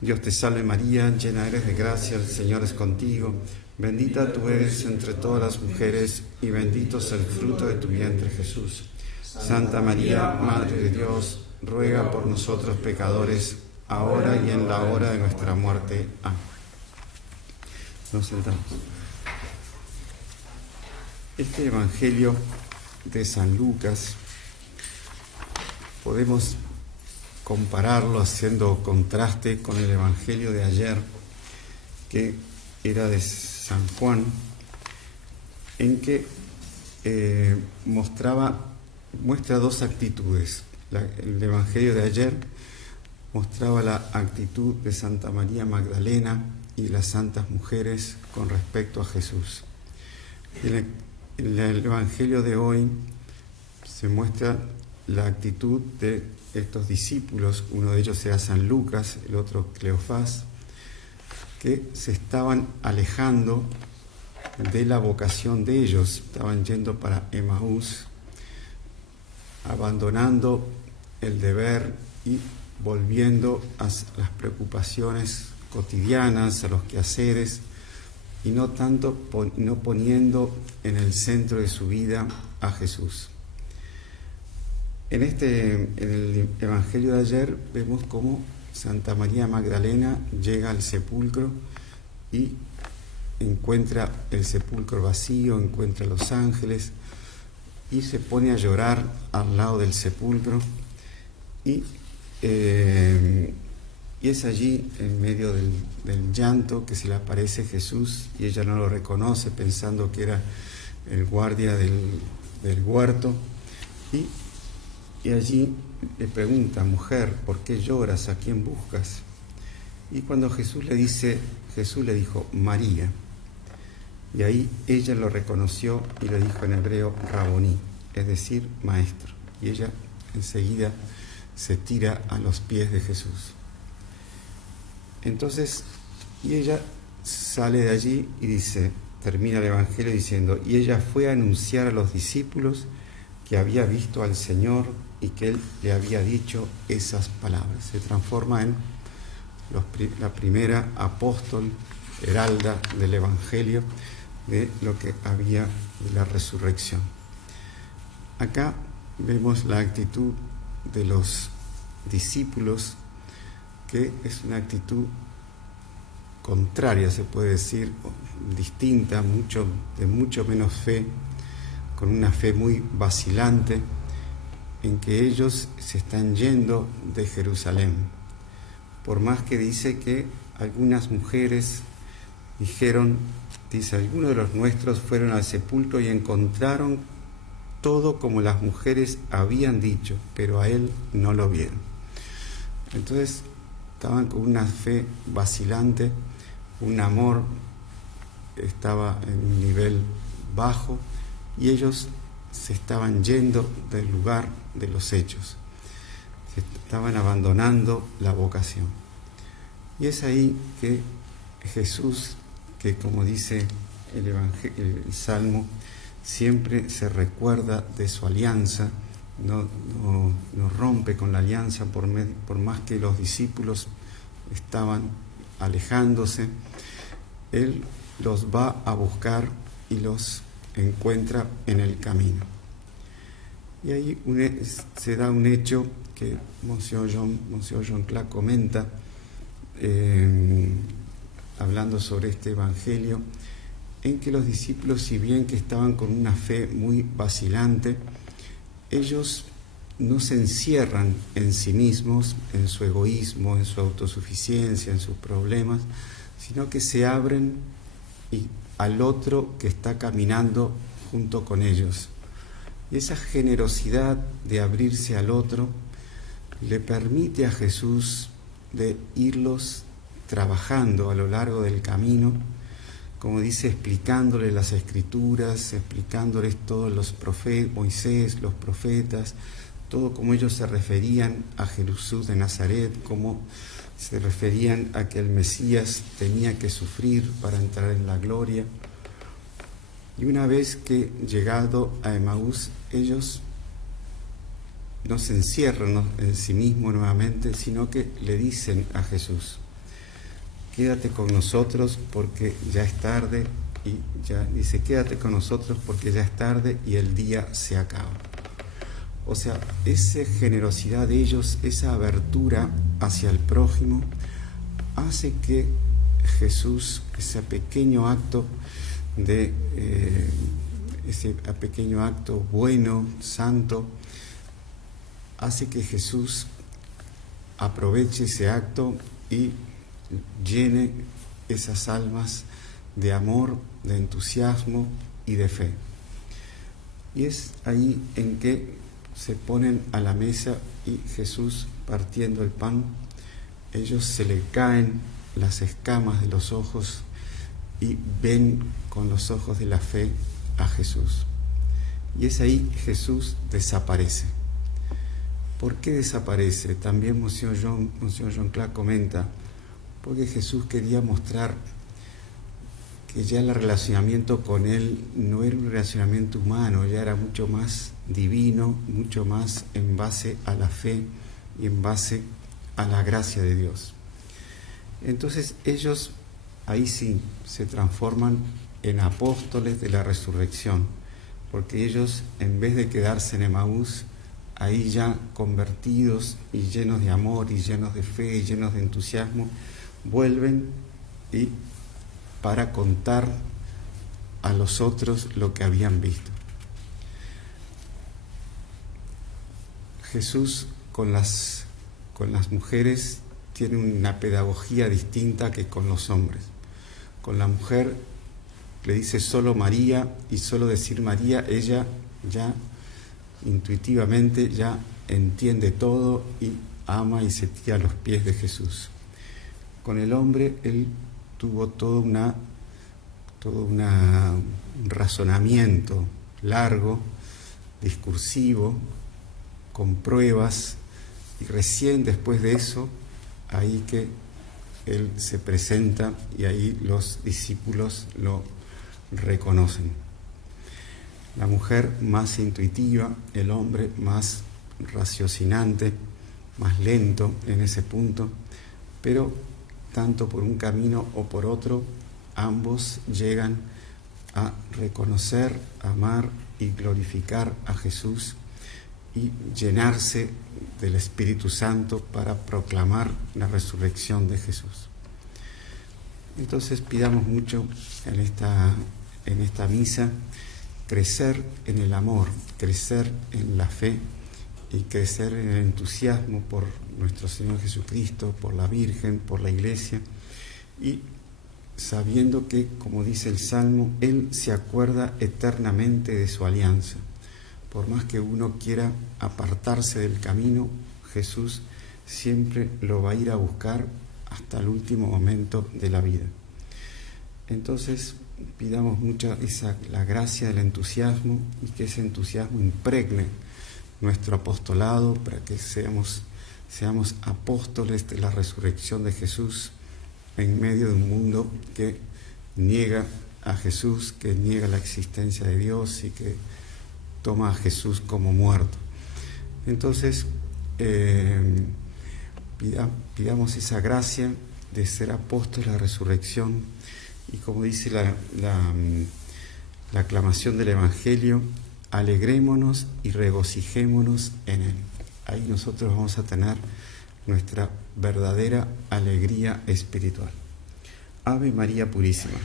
Dios te salve María, llena eres de gracia, el Señor es contigo. Bendita tú eres entre todas las mujeres y bendito es el fruto de tu vientre Jesús. Santa María, Madre de Dios, ruega por nosotros pecadores, ahora y en la hora de nuestra muerte. Amén. Nos sentamos. Este Evangelio de San Lucas podemos compararlo haciendo contraste con el Evangelio de ayer, que era de San Juan, en que muestra dos actitudes. El Evangelio de ayer mostraba la actitud de Santa María Magdalena y las santas mujeres con respecto a Jesús. En el Evangelio de hoy se muestra la actitud de estos discípulos, uno de ellos era San Lucas, el otro Cleofás, que se estaban alejando de la vocación de ellos, estaban yendo para Emaús, abandonando el deber y volviendo a las preocupaciones cotidianas, a los quehaceres, y no poniendo en el centro de su vida a Jesús. En el Evangelio de ayer vemos cómo Santa María Magdalena llega al sepulcro y encuentra el sepulcro vacío, encuentra a los ángeles y se pone a llorar al lado del sepulcro y es allí, en medio del llanto, que se le aparece Jesús y ella no lo reconoce pensando que era el guardia del huerto y allí le pregunta: mujer, ¿por qué lloras? ¿A quién buscas? Y cuando Jesús le dijo María, y ahí ella lo reconoció y le dijo en hebreo Raboní, es decir, maestro, y ella enseguida se tira a los pies de Jesús. Entonces, y ella sale de allí y termina el Evangelio diciendo: y ella fue a anunciar a los discípulos que había visto al Señor y que Él le había dicho esas palabras. Se transforma en la primera apóstol, heralda del Evangelio, de lo que había de la resurrección. Acá vemos la actitud de los discípulos, que es una actitud contraria, se puede decir, distinta, de mucho menos fe, con una fe muy vacilante, en que ellos se están yendo de Jerusalén. Por más que dice que algunas mujeres algunos de los nuestros fueron al sepulcro y encontraron todo como las mujeres habían dicho, pero a él no lo vieron. Entonces estaban con una fe vacilante, un amor estaba en un nivel bajo y ellos se estaban yendo del lugar de los hechos, se estaban abandonando la vocación. Y es ahí que Jesús, que como dice el Salmo, siempre se recuerda de su alianza, no rompe con la alianza por más que los discípulos estaban alejándose, Él los va a buscar y los encuentra en el camino. Y ahí se da un hecho que Monsieur Jean Claude comenta, hablando sobre este Evangelio, en que los discípulos, si bien que estaban con una fe muy vacilante, ellos no se encierran en sí mismos, en su egoísmo, en su autosuficiencia, en sus problemas, sino que se abren al otro que está caminando junto con ellos. Y esa generosidad de abrirse al otro le permite a Jesús de irlos trabajando a lo largo del camino, como dice, explicándoles las Escrituras, explicándoles todos los profetas, Moisés, los profetas, todo como ellos se referían a Jesús de Nazaret, cómo se referían a que el Mesías tenía que sufrir para entrar en la gloria. Y una vez que llegado a Emaús, ellos no se encierran en sí mismos nuevamente, sino que le dicen a Jesús: quédate con nosotros porque ya es tarde, y ya dice, quédate con nosotros porque ya es tarde y el día se acaba. O sea, esa generosidad de ellos, esa abertura hacia el prójimo, hace que Jesús, ese pequeño acto bueno, santo, hace que Jesús aproveche ese acto y llene esas almas de amor, de entusiasmo y de fe. Y es ahí en que se ponen a la mesa y Jesús, partiendo el pan, ellos se le caen las escamas de los ojos y ven con los ojos de la fe a Jesús. Y es ahí Jesús desaparece. ¿Por qué desaparece? También Monsieur Jean Claude comenta, porque Jesús quería mostrar que ya el relacionamiento con Él no era un relacionamiento humano, ya era mucho más divino, mucho más en base a la fe y en base a la gracia de Dios. Entonces ellos ahí sí se transforman en apóstoles de la resurrección, porque ellos, en vez de quedarse en Emaús, ahí ya convertidos y llenos de amor y llenos de fe y llenos de entusiasmo, vuelven y para contar a los otros lo que habían visto. Jesús con las mujeres tiene una pedagogía distinta que con los hombres. Con la mujer le dice solo María, y solo decir María, ella ya intuitivamente ya entiende todo y ama y se tira a los pies de Jesús. Con el hombre, él tuvo todo un razonamiento largo, discursivo, con pruebas, y recién después de eso, ahí que él se presenta y ahí los discípulos lo reconocen. La mujer más intuitiva, el hombre más raciocinante, más lento en ese punto, pero tanto por un camino o por otro, ambos llegan a reconocer, amar y glorificar a Jesús y llenarse del Espíritu Santo para proclamar la resurrección de Jesús. Entonces pidamos mucho en esta misa crecer en el amor, crecer en la fe y crecer en el entusiasmo por nuestro Señor Jesucristo, por la Virgen, por la Iglesia, y sabiendo que, como dice el Salmo, Él se acuerda eternamente de su alianza. Por más que uno quiera apartarse del camino, Jesús siempre lo va a ir a buscar hasta el último momento de la vida. Entonces, pidamos mucho la gracia del entusiasmo y que ese entusiasmo impregne nuestro apostolado para que seamos apóstoles de la resurrección de Jesús en medio de un mundo que niega a Jesús, que niega la existencia de Dios y que toma a Jesús como muerto. Entonces, pidamos esa gracia de ser apóstoles de la resurrección, y como dice la aclamación del Evangelio, alegrémonos y regocijémonos en Él. Ahí nosotros vamos a tener nuestra verdadera alegría espiritual. Ave María Purísima.